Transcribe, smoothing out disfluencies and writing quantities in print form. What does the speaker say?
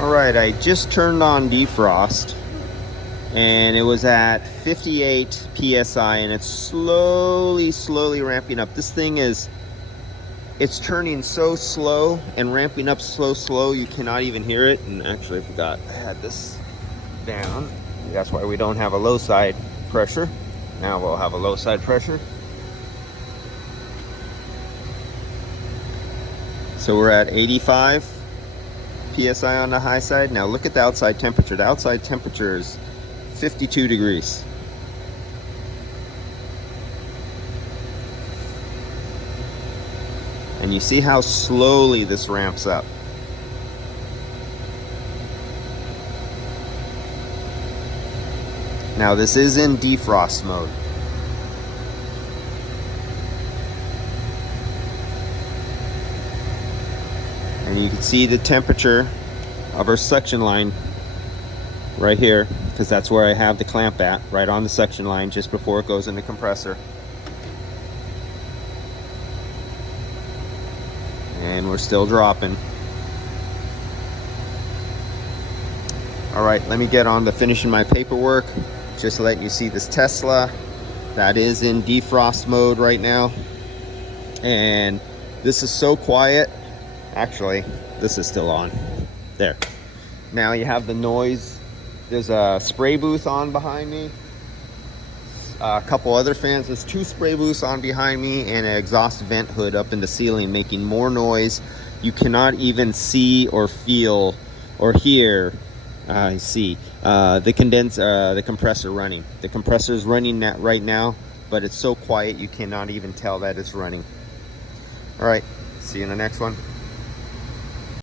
Alright, I just turned on defrost and it was at 58 psi and it's slowly ramping up. This thing it's turning so slow and ramping up slow you cannot even hear it. And actually I forgot I had this down. That's why we don't have a low side pressure. Now we'll have a low side pressure. So we're at 85 psi on the high side. Now look at the outside temperature. The outside temperature is 52 degrees. And you see how slowly this ramps up. Now this is in defrost mode. And you can see the temperature of our suction line right here, because that's where I have the clamp at, right on the suction line just before it goes in the compressor. And we're still dropping. All right, let me get on to finishing my paperwork. Just letting you see this Tesla that is in defrost mode right now. And this is so quiet. Actually, this is still on. There. Now you have the noise. There's a spray booth on behind me. A couple other fans. There's 2 spray booths on behind me and an exhaust vent hood up in the ceiling making more noise. You cannot even see or feel or hear the compressor running. The compressor is running right now, but it's so quiet you cannot even tell that it's running. All right, see you in the next one.